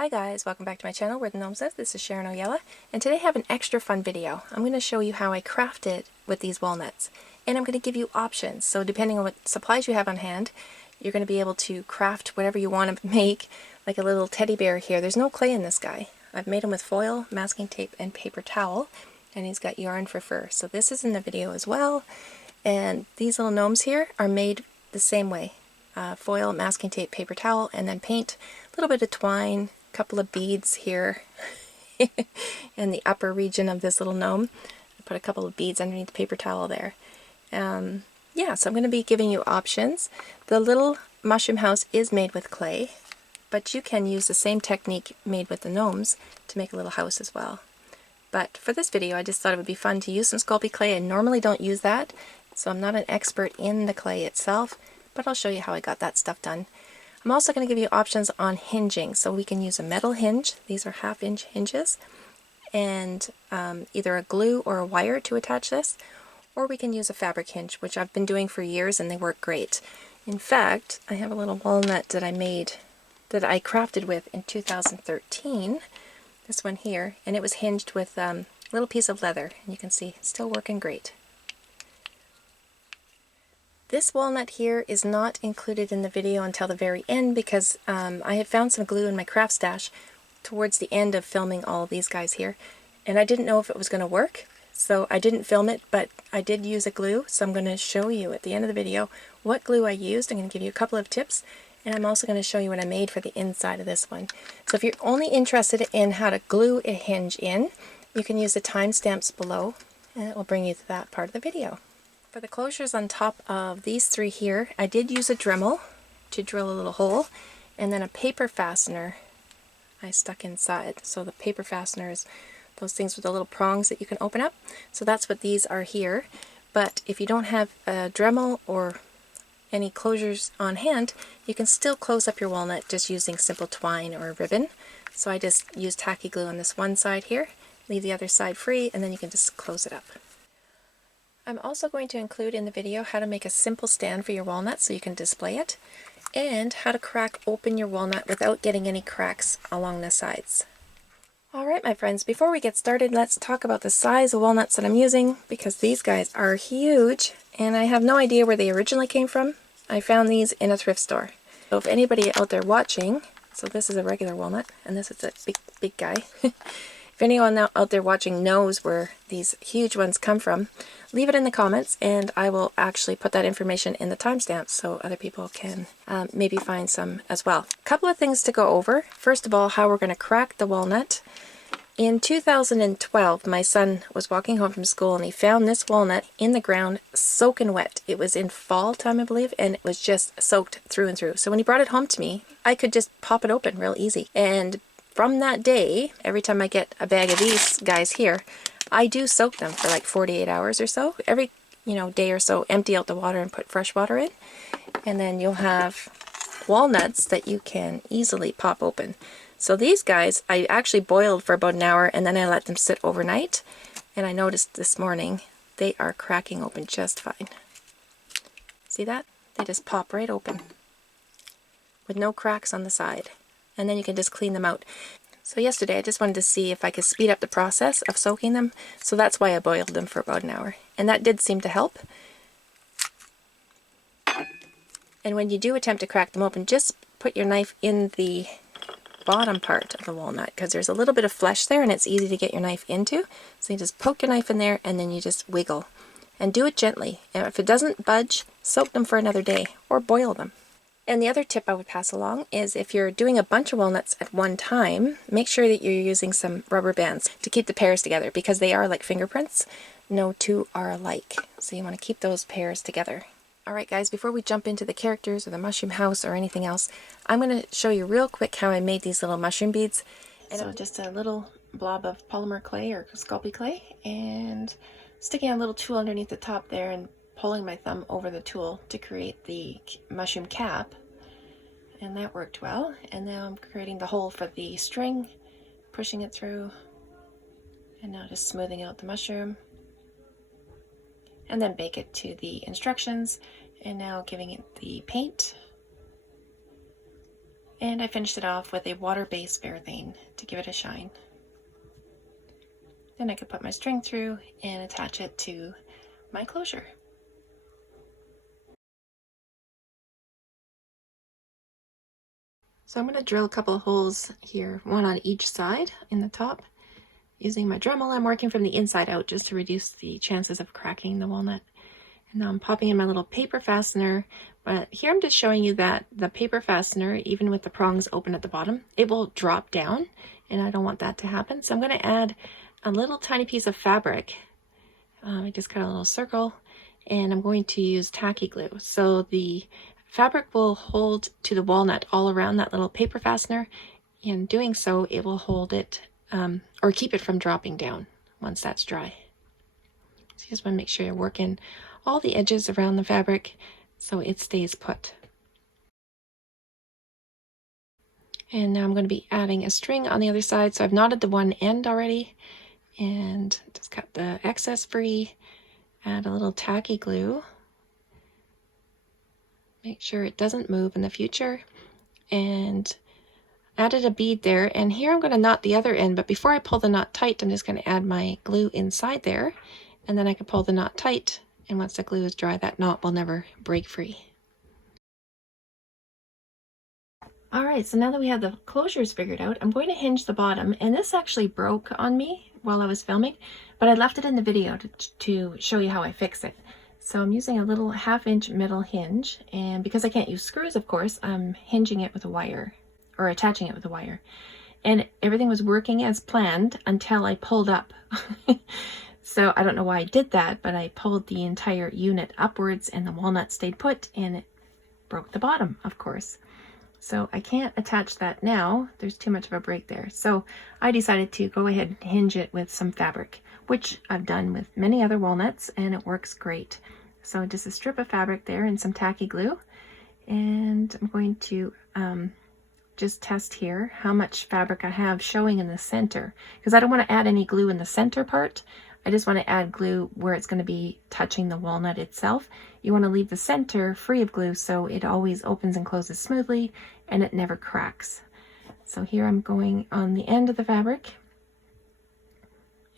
Hi guys, welcome back to my channel where the Gnome says. This is Sharon Oyella, and today I have an extra fun video. I'm going to show you how I crafted with these walnuts, and I'm going to give you options. So depending on what supplies you have on hand, you're going to be able to craft whatever you want to make, like a little teddy bear here. There's no clay in this guy. I've made him with foil, masking tape, and paper towel, and he's got yarn for fur. So this is in the video as well, and these little gnomes here are made the same way. Foil, masking tape, paper towel, and then paint, a little bit of twine, couple of beads here in the upper region of this little gnome. I put a couple of beads underneath the paper towel there. Yeah, so I'm going to be giving you options. The little mushroom house is made with clay, but you can use the same technique made with the gnomes to make a little house as well. But for this video, I just thought it would be fun to use some Sculpey clay. I normally don't use that, so I'm not an expert in the clay itself, but I'll show you how I got that stuff done. I'm also going to give you options on hinging, so we can use a metal hinge. These are 1/2 inch hinges, and either a glue or a wire to attach this, or we can use a fabric hinge, which I've been doing for years and they work great. In fact, I have a little walnut that I made, that I crafted with in 2013, this one here, and it was hinged with a little piece of leather, and you can see it's still working great. This walnut here is not included in the video until the very end because I had found some glue in my craft stash towards the end of filming all of these guys here, and I didn't know if it was going to work, so I didn't film it, but I did use a glue, so I'm going to show you at the end of the video what glue I used. I'm going to give you a couple of tips, and I'm also going to show you what I made for the inside of this one. So if you're only interested in how to glue a hinge in, you can use the timestamps below, and it will bring you to that part of the video. For the closures on top of these three here, I did use a Dremel to drill a little hole, and then a paper fastener I stuck inside. So the paper fastener is those things with the little prongs that you can open up. So that's what these are here. But if you don't have a Dremel or any closures on hand, you can still close up your walnut just using simple twine or a ribbon. So I just used tacky glue on this one side here, leave the other side free, and then you can just close it up. I'm also going to include in the video how to make a simple stand for your walnut so you can display it, and how to crack open your walnut without getting any cracks along the sides. Alright my friends, before we get started, let's talk about the size of walnuts that I'm using, because these guys are huge and I have no idea where they originally came from. I found these in a thrift store. So if anybody out there watching, so this is a regular walnut and this is a big guy. If anyone out there watching knows where these huge ones come from, leave it in the comments and I will actually put that information in the timestamps so other people can maybe find some as well. A couple of things to go over. First of all, how we're going to crack the walnut. In 2012, my son was walking home from school and he found this walnut in the ground soaking wet. It was in fall time, I believe, and it was just soaked through and through. So when he brought it home to me, I could just pop it open real easy. And from that day, every time I get a bag of these guys here, I do soak them for like 48 hours or so. Every day or so, empty out the water and put fresh water in. And then you'll have walnuts that you can easily pop open. So these guys, I actually boiled for about an hour and then I let them sit overnight. And I noticed this morning, they are cracking open just fine. See that? They just pop right open with no cracks on the side. And then you can just clean them out. So yesterday I just wanted to see if I could speed up the process of soaking them, so that's why I boiled them for about an hour. And that did seem to help. And when you do attempt to crack them open, just put your knife in the bottom part of the walnut, because there's a little bit of flesh there and it's easy to get your knife into. So you just poke your knife in there and then you just wiggle. And do it gently. And if it doesn't budge, soak them for another day or boil them. And the other tip I would pass along is if you're doing a bunch of walnuts at one time, make sure that you're using some rubber bands to keep the pairs together, because they are like fingerprints. No two are alike. So you want to keep those pairs together. Alright guys, before we jump into the characters or the mushroom house or anything else, I'm going to show you real quick how I made these little mushroom beads. And so just a little blob of polymer clay or Sculpey clay, and sticking a little tool underneath the top there and pulling my thumb over the tool to create the mushroom cap, and that worked well. And now I'm creating the hole for the string, pushing it through, and now just smoothing out the mushroom, and then bake it to the instructions, and now giving it the paint, And I finished it off with a water-based paraffin to give it a shine. Then I could put my string through and attach it to my closure. So I'm going to drill a couple of holes here, one on each side in the top. Using my Dremel, I'm working from the inside out just to reduce the chances of cracking the walnut. And now I'm popping in my little paper fastener, but here I'm just showing you that the paper fastener, even with the prongs open at the bottom, it will drop down, and I don't want that to happen. So I'm going to add a little tiny piece of fabric. I just cut a little circle, and I'm going to use tacky glue. So the fabric will hold to the walnut all around that little paper fastener. In doing so, it will hold it or keep it from dropping down once that's dry. So you just want to make sure you're working all the edges around the fabric so it stays put. And now I'm going to be adding a string on the other side. So I've knotted the one end already and just cut the excess free. Add a little tacky glue. Make sure it doesn't move in the future. And added a bead there. And here I'm going to knot the other end, but before I pull the knot tight, I'm just going to add my glue inside there. And then I can pull the knot tight. And once the glue is dry, that knot will never break free. Alright, so now that we have the closures figured out, I'm going to hinge the bottom. And this actually broke on me while I was filming, but I left it in the video to show you how I fix it. So I'm using a little 1/2-inch metal hinge, and because I can't use screws, of course, I'm hinging it with a wire, or attaching it with a wire. And everything was working as planned until I pulled up. So I don't know why I did that, but I pulled the entire unit upwards and the walnut stayed put, and it broke the bottom, of course. So I can't attach that now. There's too much of a break there. So I decided to go ahead and hinge it with some fabric, which I've done with many other walnuts, and it works great. So just a strip of fabric there and some tacky glue. And I'm going to just test here how much fabric I have showing in the center, because I don't want to add any glue in the center part. I just want to add glue where it's going to be touching the walnut itself. You want to leave the center free of glue so it always opens and closes smoothly and it never cracks. So here I'm going on the end of the fabric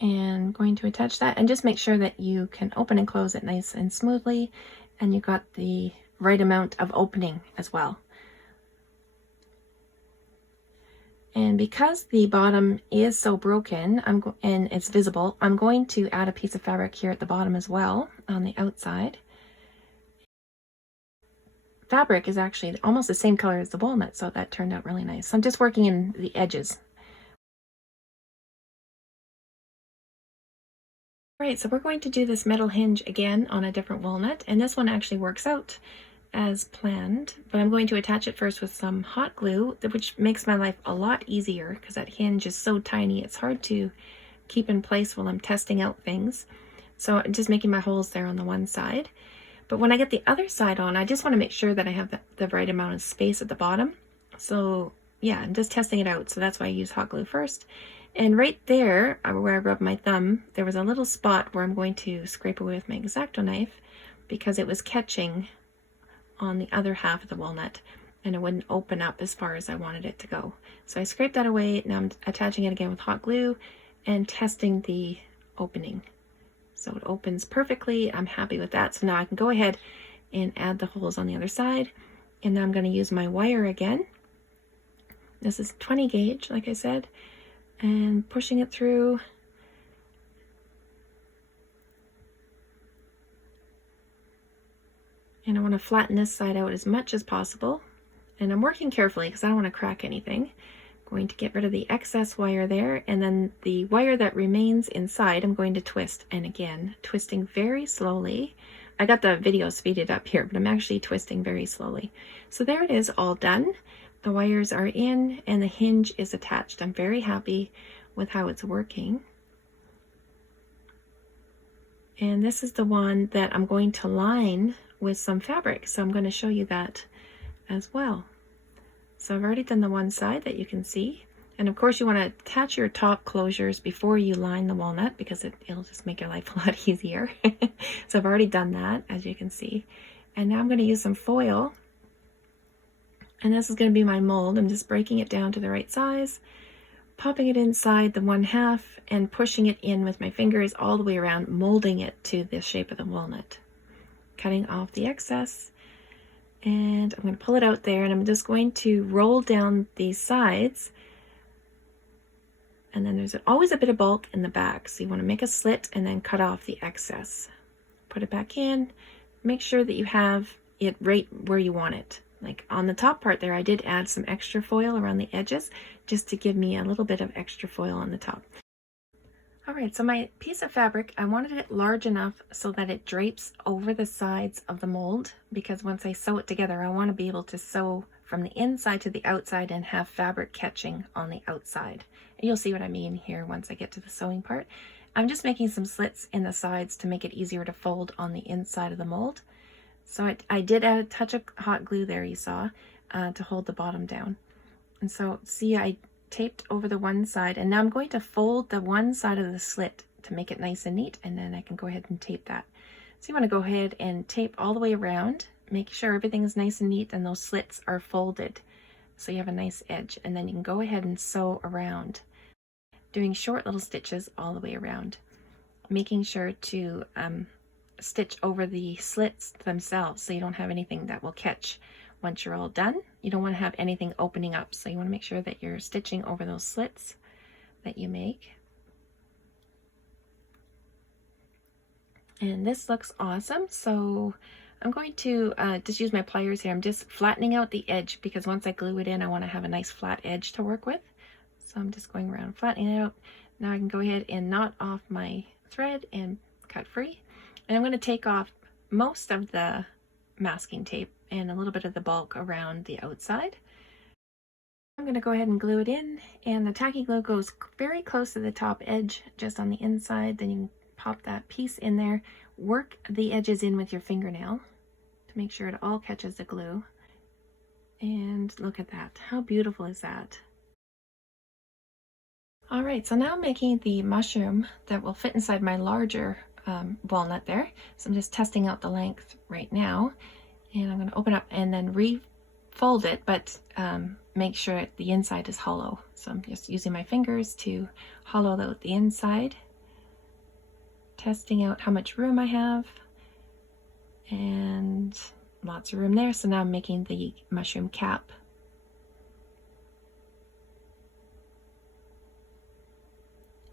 and going to attach that, and just make sure that you can open and close it nice and smoothly, and you got the right amount of opening as well. And because the bottom is so broken and it's visible, I'm going to add a piece of fabric here at the bottom as well on the outside. Fabric is actually almost the same color as the walnut, so that turned out really nice. So I'm just working in the edges. Alright, so we're going to do this metal hinge again on a different walnut, and this one actually works out as planned, but I'm going to attach it first with some hot glue, which makes my life a lot easier because that hinge is so tiny it's hard to keep in place while I'm testing out things. So I'm just making my holes there on the one side. But when I get the other side on, I just want to make sure that I have the right amount of space at the bottom. So yeah, I'm just testing it out. So that's why I use hot glue first. And right there, where I rubbed my thumb, there was a little spot where I'm going to scrape away with my X-Acto knife because it was catching on the other half of the walnut and it wouldn't open up as far as I wanted it to go. So I scraped that away. Now I'm attaching it again with hot glue and testing the opening. So it opens perfectly. I'm happy with that. So now I can go ahead and add the holes on the other side. And now I'm going to use my wire again. This is 20 gauge, like I said, and pushing it through. And I want to flatten this side out as much as possible. And I'm working carefully because I don't want to crack anything. I'm going to get rid of the excess wire there, and then the wire that remains inside I'm going to twist. And again, twisting very slowly. I got the video speeded up here, but I'm actually twisting very slowly. So there it is, all done. The wires are in and the hinge is attached. I'm very happy with how it's working. And this is the one that I'm going to line with some fabric, so I'm going to show you that as well. So I've already done the one side that you can see, and of course you want to attach your top closures before you line the walnut because it'll just make your life a lot easier. So I've already done that, as you can see, and now I'm going to use some foil And this is going to be my mold. I'm just breaking it down to the right size, popping it inside the 1/2 and pushing it in with my fingers all the way around, molding it to the shape of the walnut. Cutting off the excess, and I'm going to pull it out there, and I'm just going to roll down these sides. And then there's always a bit of bulk in the back, so you want to make a slit and then cut off the excess. Put it back in. Make sure that you have it right where you want it. Like on the top part there, I did add some extra foil around the edges just to give me a little bit of extra foil on the top. Alright, so my piece of fabric, I wanted it large enough so that it drapes over the sides of the mold, because once I sew it together, I want to be able to sew from the inside to the outside and have fabric catching on the outside. And you'll see what I mean here once I get to the sewing part. I'm just making some slits in the sides to make it easier to fold on the inside of the mold. So I did add a touch of hot glue there, you saw, to hold the bottom down. And so, see, I taped over the one side, and now I'm going to fold the one side of the slit to make it nice and neat, and then I can go ahead and tape that. So you want to go ahead and tape all the way around, make sure everything is nice and neat and those slits are folded so you have a nice edge, and then you can go ahead and sew around, doing short little stitches all the way around, making sure to stitch over the slits themselves so you don't have anything that will catch once you're all done. You don't want to have anything opening up, so you want to make sure that you're stitching over those slits that you make. And this looks awesome, so I'm going to just use my pliers here. I'm just flattening out the edge because once I glue it in, I want to have a nice flat edge to work with. So I'm just going around flattening it out. Now I can go ahead and knot off my thread and cut free. And I'm going to take off most of the masking tape and a little bit of the bulk around the outside. I'm going to go ahead and glue it in, and the tacky glue goes very close to the top edge, just on the inside. Then you can pop that piece in there, work the edges in with your fingernail to make sure it all catches the glue. And look at that. How beautiful is that? Alright, so now I'm making the mushroom that will fit inside my larger walnut there. So I'm just testing out the length right now. And I'm going to open up and then refold it, but make sure the inside is hollow. So I'm just using my fingers to hollow out the inside, testing out how much room I have, and lots of room there. So now I'm making the mushroom cap.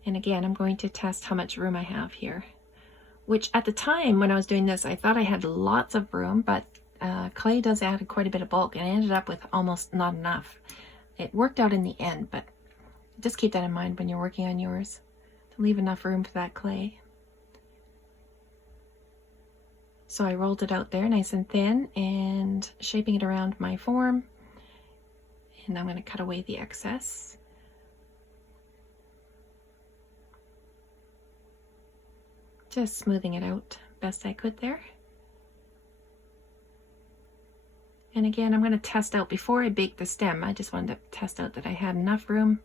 And again, I'm going to test how much room I have here, which at the time when I was doing this, I thought I had lots of room, but clay does add quite a bit of bulk, and I ended up with almost not enough. It worked out in the end, but just keep that in mind when you're working on yours, to leave enough room for that clay. So I rolled it out there nice and thin and shaping it around my form, and I'm going to cut away the excess. Just smoothing it out best I could there. And again, I'm going to test out before I bake the stem. I just wanted to test out that I had enough room,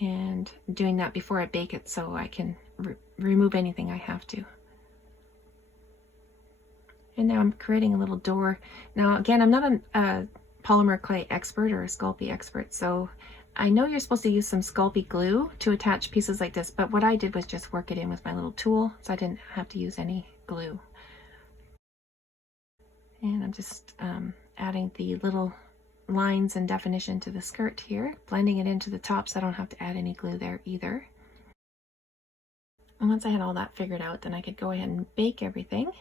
and doing that before I bake it so I can remove anything I have to. And now I'm creating a little door. Now again, I'm not a polymer clay expert or a Sculpey expert, so I know you're supposed to use some Sculpey glue to attach pieces like this, but what I did was just work it in with my little tool, so I didn't have to use any glue. And I'm just adding the little lines and definition to the skirt here, blending it into the top so I don't have to add any glue there either. And once I had all that figured out, then I could go ahead and bake everything.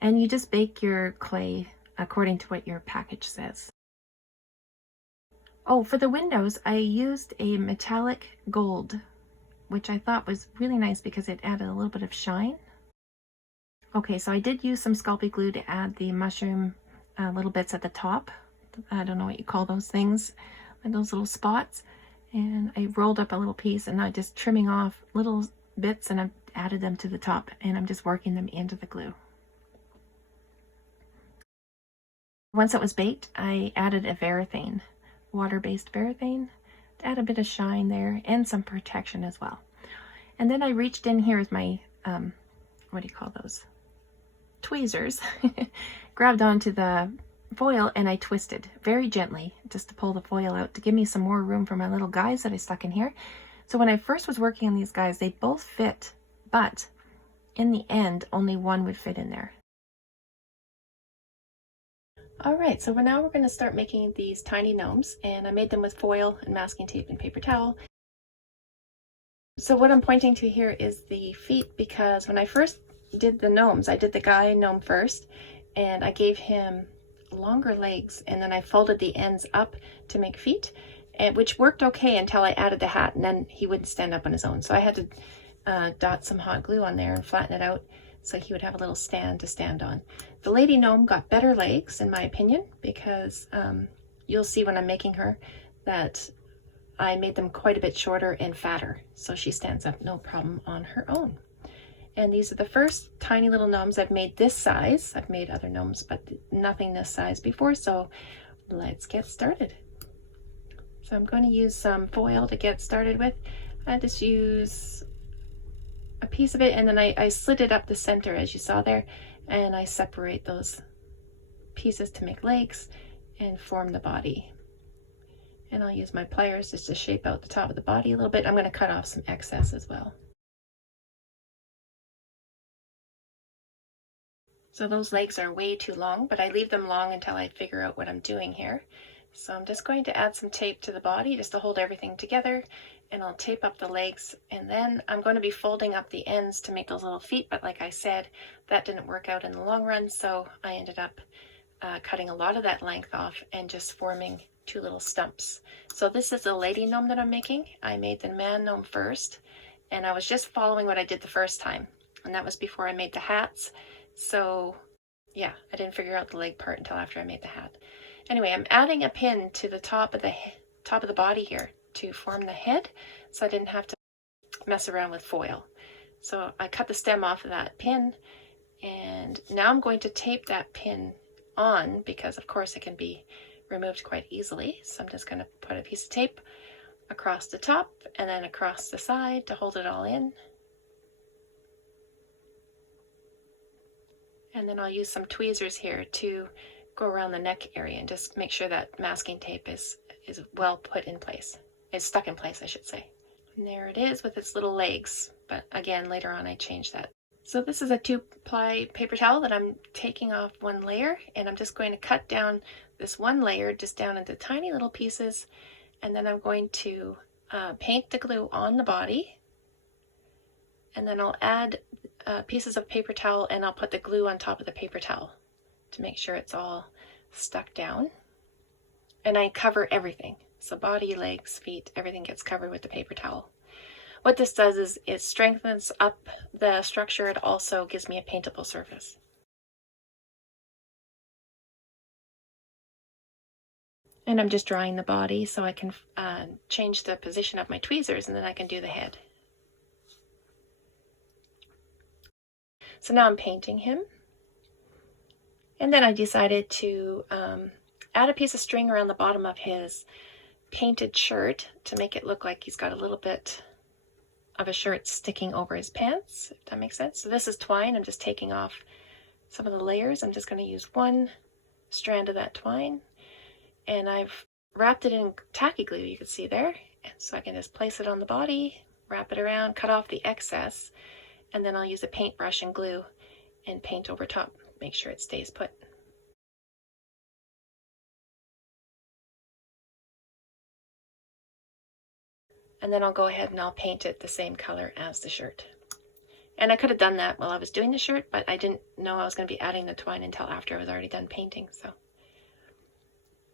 And you just bake your clay according to what your package says. Oh, for the windows, I used a metallic gold, which I thought was really nice because it added a little bit of shine. Okay, so I did use some Sculpey glue to add the mushroom little bits at the top. I don't know what you call those things, like those little spots. And I rolled up a little piece, and I'm just trimming off little bits, and I've added them to the top, and I'm just working them into the glue. Once it was baked, I added a varathane, water-based varathane, to add a bit of shine there and some protection as well. And then I reached in here with my, what do you call those? Tweezers, grabbed onto the foil and I twisted very gently just to pull the foil out to give me some more room for my little guys that I stuck in here. So when I first was working on these guys, they both fit, but in the end, only one would fit in there. Alright, so now we're going to start making these tiny gnomes, and I made them with foil and masking tape and paper towel. So what I'm pointing to here is the feet, because when I first did the gnomes, I did the guy gnome first, and I gave him longer legs, and then I folded the ends up to make feet, which worked okay until I added the hat, and then he wouldn't stand up on his own. So I had to dot some hot glue on there and flatten it out so he would have a little stand to stand on. The lady gnome got better legs, in my opinion, because you'll see when I'm making her that I made them quite a bit shorter and fatter, so she stands up no problem on her own. And these are the first tiny little gnomes I've made this size. I've made other gnomes, but nothing this size before, so let's get started. So I'm going to use some foil to get started with. I just use a piece of it, and then I slid it up the center, as you saw there, and I separate those pieces to make legs and form the body. And I'll use my pliers just to shape out the top of the body a little bit. I'm going to cut off some excess as well. So those legs are way too long, but I leave them long until I figure out what I'm doing here. So I'm just going to add some tape to the body just to hold everything together, and I'll tape up the legs, and then I'm going to be folding up the ends to make those little feet, but like I said, that didn't work out in the long run, so I ended up cutting a lot of that length off and just forming two little stumps. So this is the lady gnome that I'm making. I made the man gnome first, and I was just following what I did the first time, and that was before I made the hats. So yeah, I didn't figure out the leg part until after I made the hat. Anyway, I'm adding a pin to the top of the body here to form the head, so I didn't have to mess around with foil. So I cut the stem off of that pin, and now I'm going to tape that pin on, because of course it can be removed quite easily. So I'm just going to put a piece of tape across the top and then across the side to hold it all in. And then I'll use some tweezers here to go around the neck area and just make sure that masking tape is well put in place. It's stuck in place, I should say. And there it is with its little legs. But again, later on I changed that. So this is a 2-ply paper towel that I'm taking off one layer, and I'm just going to cut down this one layer just down into tiny little pieces, and then I'm going to paint the glue on the body, and then I'll add pieces of paper towel, and I'll put the glue on top of the paper towel to make sure it's all stuck down. And I cover everything. So body, legs, feet, everything gets covered with the paper towel. What this does is it strengthens up the structure. It also gives me a paintable surface. And I'm just drawing the body so I can change the position of my tweezers, and then I can do the head. So now I'm painting him. And then I decided to add a piece of string around the bottom of his painted shirt to make it look like he's got a little bit of a shirt sticking over his pants, if that makes sense. So this is twine. I'm just taking off some of the layers. I'm just going to use one strand of that twine, and I've wrapped it in tacky glue, you can see there. And so I can just place it on the body, wrap it around, cut off the excess, and then I'll use a paintbrush and glue and paint over top, make sure it stays put. And then I'll go ahead and I'll paint it the same color as the shirt. And I could have done that while I was doing the shirt, but I didn't know I was going to be adding the twine until after I was already done painting.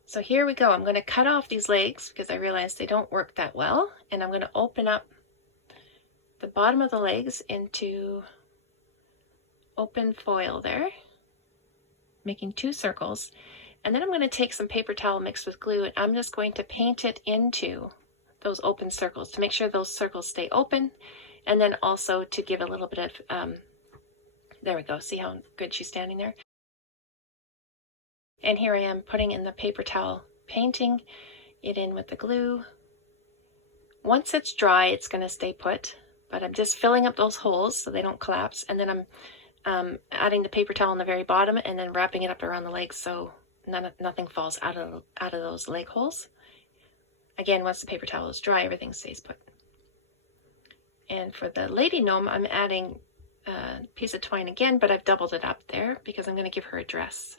So here we go. I'm going to cut off these legs because I realized they don't work that well. And I'm going to open up the bottom of the legs into open foil there, making 2 circles. And then I'm going to take some paper towel mixed with glue, and I'm just going to paint it into those open circles to make sure those circles stay open, and then also to give a little bit of, there we go, see how good she's standing there? And here I am putting in the paper towel, painting it in with the glue. Once it's dry, it's going to stay put, but I'm just filling up those holes so they don't collapse, and then I'm adding the paper towel on the very bottom and then wrapping it up around the legs so nothing falls out of those leg holes. Again, once the paper towel is dry, everything stays put. And for the lady gnome, I'm adding a piece of twine again, but I've doubled it up there because I'm going to give her a dress.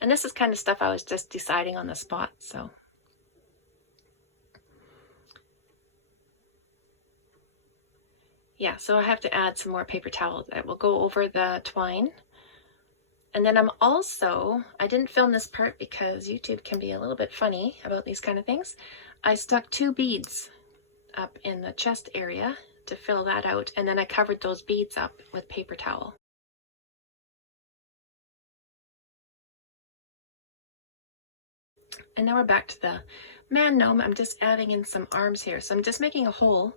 And this is kind of stuff I was just deciding on the spot, so. Yeah, so I have to add some more paper towel that will go over the twine. And then I'm also, I didn't film this part because YouTube can be a little bit funny about these kind of things. I stuck 2 beads up in the chest area to fill that out, and then I covered those beads up with paper towel. And now we're back to the man gnome. I'm just adding in some arms here. So I'm just making a hole,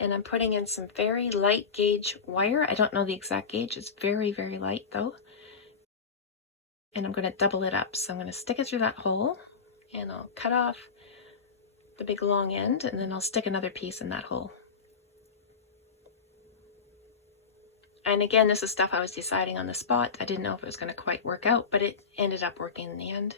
and I'm putting in some very light gauge wire. I don't know the exact gauge. It's very, very light though. And I'm going to double it up. So I'm going to stick it through that hole, and I'll cut off the big long end, and then I'll stick another piece in that hole. And again, this is stuff I was deciding on the spot. I didn't know if it was going to quite work out, but it ended up working in the end.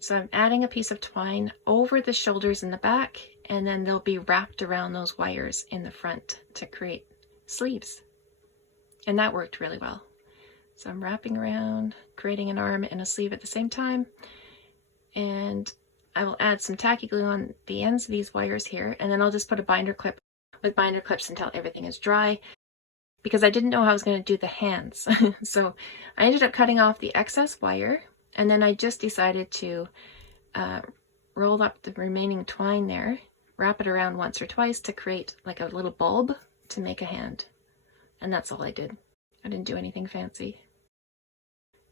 So I'm adding a piece of twine over the shoulders in the back, and then they'll be wrapped around those wires in the front to create sleeves. And that worked really well. So I'm wrapping around, creating an arm and a sleeve at the same time. And I will add some tacky glue on the ends of these wires here, and then I'll just put a binder clip with binder clips until everything is dry, because I didn't know how I was going to do the hands. So I ended up cutting off the excess wire, and then I just decided to roll up the remaining twine there, wrap it around once or twice to create like a little bulb to make a hand. And that's all I did. I didn't do anything fancy.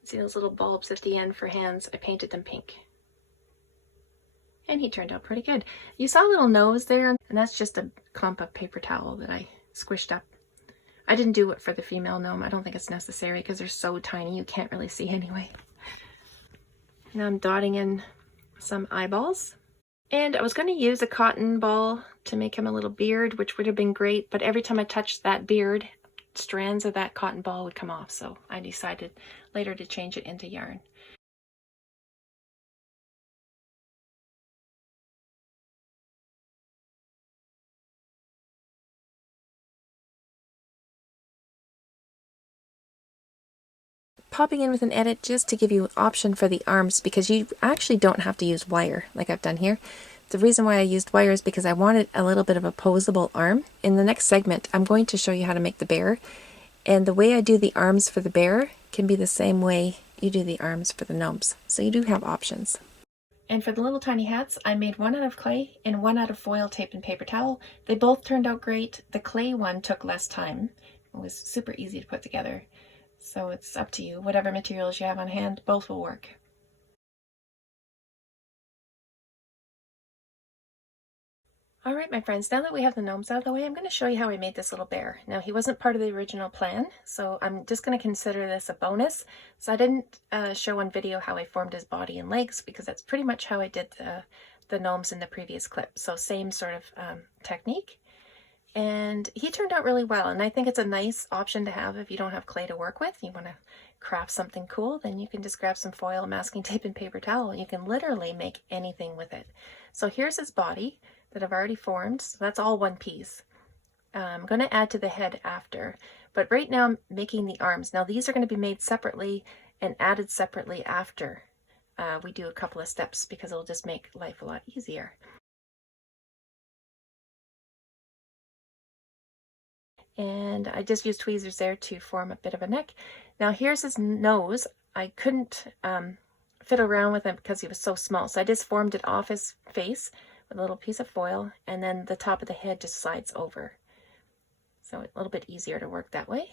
See those little bulbs at the end for hands? I painted them pink. And he turned out pretty good. You saw a little nose there, and that's just a clump of paper towel that I squished up. I didn't do it for the female gnome. I don't think it's necessary because they're so tiny you can't really see anyway. Now I'm dotting in some eyeballs. And I was going to use a cotton ball to make him a little beard, which would have been great, but every time I touched that beard, strands of that cotton ball would come off, so I decided later to change it into yarn. Popping in with an edit just to give you an option for the arms, because you actually don't have to use wire like I've done here. The reason why I used wire is because I wanted a little bit of a posable arm. In the next segment, I'm going to show you how to make the bear, and the way I do the arms for the bear can be the same way you do the arms for the gnomes. So you do have options. And for the little tiny hats, I made one out of clay and one out of foil tape and paper towel. They both turned out great. The clay one took less time. It was super easy to put together. So it's up to you. Whatever materials you have on hand, both will work. Alright my friends, now that we have the gnomes out of the way, I'm going to show you how I made this little bear. Now he wasn't part of the original plan, so I'm just going to consider this a bonus. So I didn't show on video how I formed his body and legs, because that's pretty much how I did the gnomes in the previous clip. So same sort of technique. And he turned out really well, and I think it's a nice option to have if you don't have clay to work with. You want to craft something cool, then you can just grab some foil, masking tape, and paper towel. You can literally make anything with it. So here's his body that I've already formed. So that's all one piece. I'm going to add to the head after, but right now I'm making the arms. Now these are going to be made separately and added separately after we do a couple of steps, because it'll just make life a lot easier. And I just used tweezers there to form a bit of a neck. Now here's his nose. I couldn't fiddle around with him because he was so small, so I just formed it off his face with a little piece of foil, and then the top of the head just slides over. So a little bit easier to work that way.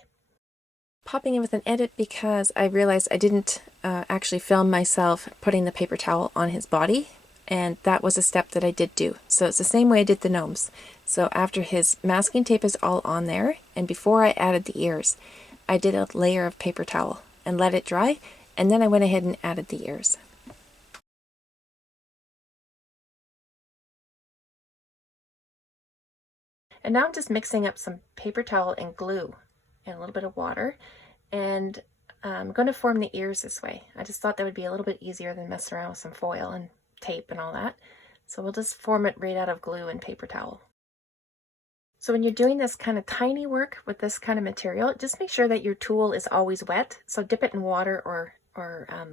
Popping in with an edit because I realized I didn't actually film myself putting the paper towel on his body, and that was a step that I did do. So it's the same way I did the gnomes. So after his masking tape is all on there, and before I added the ears, I did a layer of paper towel and let it dry, and then I went ahead and added the ears. And now I'm just mixing up some paper towel and glue and a little bit of water, and I'm going to form the ears this way. I just thought that would be a little bit easier than messing around with some foil and tape and all that. So we'll just form it right out of glue and paper towel. So when you're doing this kind of tiny work with this kind of material, just make sure that your tool is always wet. So dip it in water or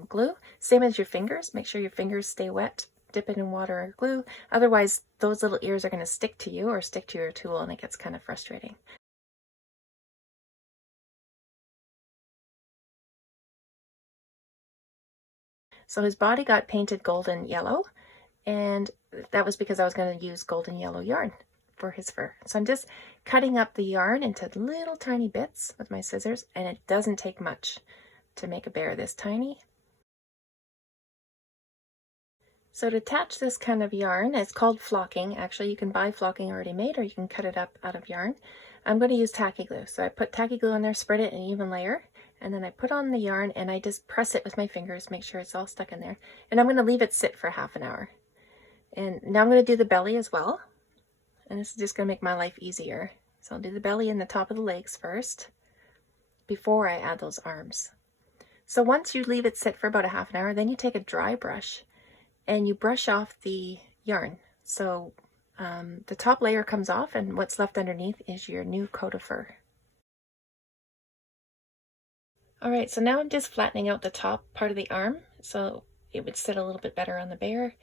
glue. Same as your fingers. Make sure your fingers stay wet. Dip it in water or glue. Otherwise, those little ears are going to stick to you or stick to your tool, and it gets kind of frustrating. So his body got painted golden yellow, and that was because I was going to use golden yellow yarn for his fur. So I'm just cutting up the yarn into little tiny bits with my scissors, and it doesn't take much to make a bear this tiny. So to attach this kind of yarn, it's called flocking. Actually, you can buy flocking already made, or you can cut it up out of yarn. I'm going to use tacky glue. So I put tacky glue on there, spread it in an even layer, and then I put on the yarn and I just press it with my fingers, make sure it's all stuck in there. And I'm going to leave it sit for half an hour. And now I'm going to do the belly as well. And this is just going to make my life easier. So I'll do the belly and the top of the legs first before I add those arms. So once you leave it sit for about a half an hour, then you take a dry brush and you brush off the yarn. So the top layer comes off, and what's left underneath is your new coat of fur. Alright, so now I'm just flattening out the top part of the arm so it would sit a little bit better on the bear.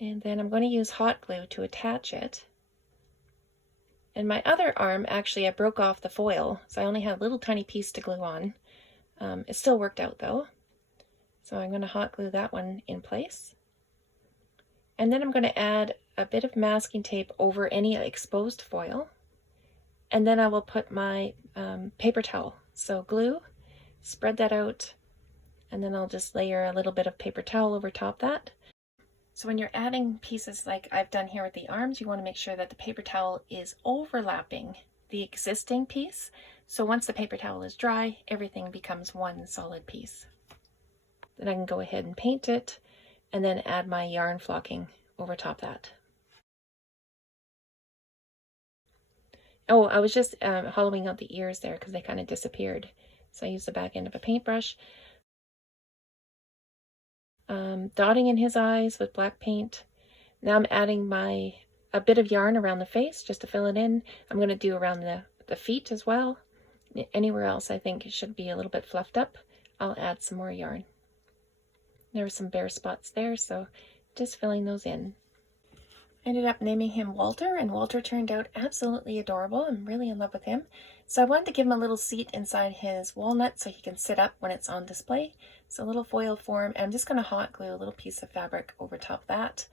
And then I'm going to use hot glue to attach it. And my other arm, actually, I broke off the foil, so I only had a little tiny piece to glue on. It still worked out though. So I'm going to hot glue that one in place. And then I'm going to add a bit of masking tape over any exposed foil. And then I will put my paper towel. So glue, spread that out, and then I'll just layer a little bit of paper towel over top that. So when you're adding pieces like I've done here with the arms, you want to make sure that the paper towel is overlapping the existing piece. So once the paper towel is dry, everything becomes one solid piece. Then I can go ahead and paint it and then add my yarn flocking over top that. Oh, I was just hollowing out the ears there because they kind of disappeared. So I used the back end of a paintbrush. Dotting in his eyes with black paint. Now I'm adding a bit of yarn around the face just to fill it in. I'm going to do around the feet as well. Anywhere else I think it should be a little bit fluffed up, I'll add some more yarn. There were some bare spots there, so just filling those in. I ended up naming him Walter, and Walter turned out absolutely adorable. I'm really in love with him. So I wanted to give him a little seat inside his walnut so he can sit up when it's on display. So a little foil form, and I'm just going to hot glue a little piece of fabric over top that.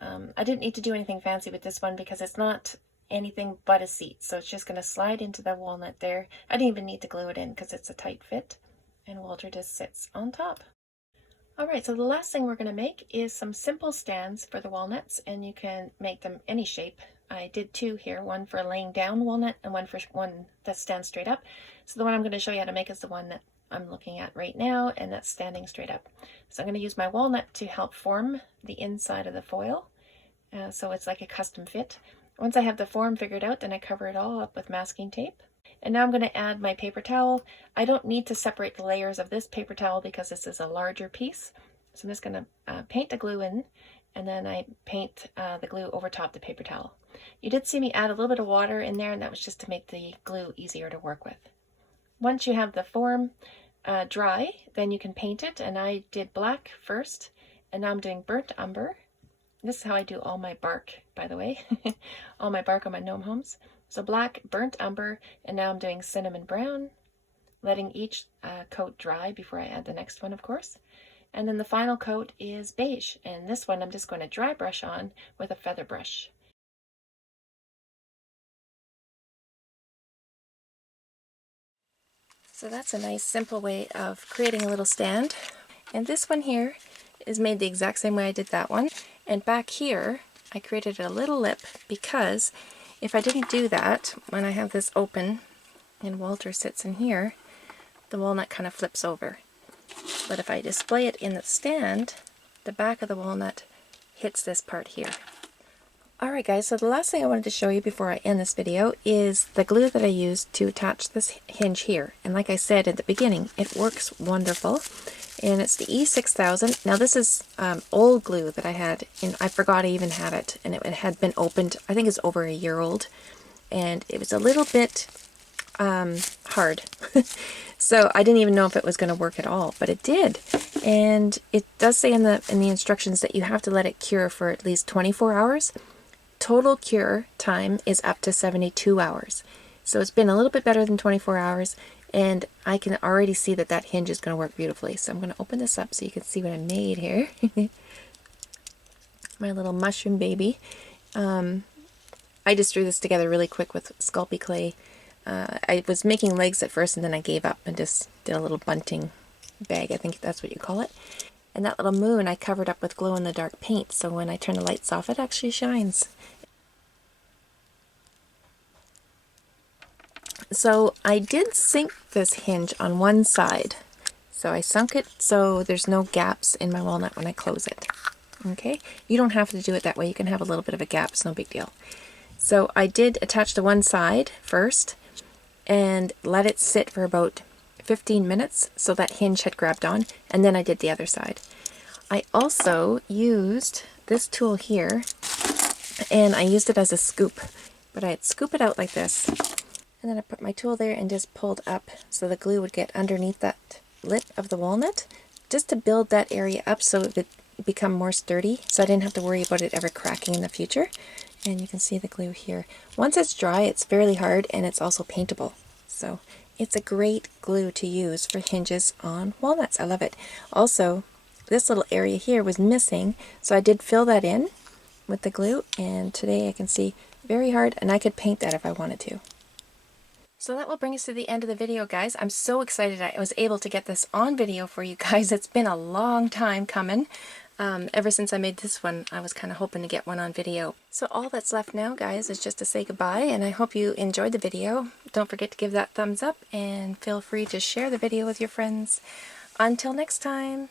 I didn't need to do anything fancy with this one because it's not anything but a seat. So it's just going to slide into the walnut there. I didn't even need to glue it in because it's a tight fit. And Walter just sits on top. Alright, so the last thing we're going to make is some simple stands for the walnuts, and you can make them any shape. I did two here, one for laying down walnut and one for one that stands straight up. So the one I'm going to show you how to make is the one that I'm looking at right now, and that's standing straight up. So I'm going to use my walnut to help form the inside of the foil, so it's like a custom fit. Once I have the form figured out, then I cover it all up with masking tape. And now I'm going to add my paper towel. I don't need to separate the layers of this paper towel because this is a larger piece. So I'm just going to paint the glue in, and then I paint the glue over top the paper towel. You did see me add a little bit of water in there, and that was just to make the glue easier to work with. Once you have the form dry, then you can paint it, and I did black first, and now I'm doing burnt umber. This is how I do all my bark, by the way, all my bark on my gnome homes. So black, burnt umber, and now I'm doing cinnamon brown, letting each coat dry before I add the next one, of course. And then the final coat is beige, and this one I'm just going to dry brush on with a feather brush. So that's a nice simple way of creating a little stand. And this one here is made the exact same way I did that one. And back here I created a little lip because if I didn't do that, when I have this open and Walter sits in here, the walnut kind of flips over. But if I display it in the stand, the back of the walnut hits this part here. Alright guys, so the last thing I wanted to show you before I end this video is the glue that I used to attach this hinge here. And like I said at the beginning, it works wonderful. And it's the E6000. Now this is old glue that I had, and I forgot I even had it. And it had been opened, I think it's over a year old. And it was a little bit hard. So I didn't even know if it was going to work at all, but it did. And it does say in the instructions that you have to let it cure for at least 24 hours. Total cure time is up to 72 hours. So it's been a little bit better than 24 hours, and I can already see that that hinge is going to work beautifully. So I'm going to open this up so you can see what I made here. My little mushroom baby. I just threw this together really quick with Sculpey clay. I was making legs at first, and then I gave up and just did a little bunting bag, I think that's what you call it. And that little moon I covered up with glow-in-the-dark paint, so when I turn the lights off it actually shines. So I did sink this hinge on one side. So I sunk it so there's no gaps in my walnut when I close it. Okay? You don't have to do it that way. You can have a little bit of a gap. It's no big deal. So I did attach to one side first and let it sit for about 15 minutes so that hinge had grabbed on, and then I did the other side. I also used this tool here, and I used it as a scoop, but I'd scoop it out like this, and then I put my tool there and just pulled up so the glue would get underneath that lip of the walnut, just to build that area up so it would become more sturdy, so I didn't have to worry about it ever cracking in the future. And you can see the glue here. Once it's dry, it's fairly hard, and it's also paintable. So it's a great glue to use for hinges on walnuts. I love it. Also, this little area here was missing, so I did fill that in with the glue, and today I can see very hard, and I could paint that if I wanted to. So that will bring us to the end of the video, guys. I'm so excited I was able to get this on video for you guys. It's been a long time coming. Ever since I made this one, I was kind of hoping to get one on video. So all that's left now, guys, is just to say goodbye, and I hope you enjoyed the video. Don't forget to give that thumbs up, and feel free to share the video with your friends. Until next time!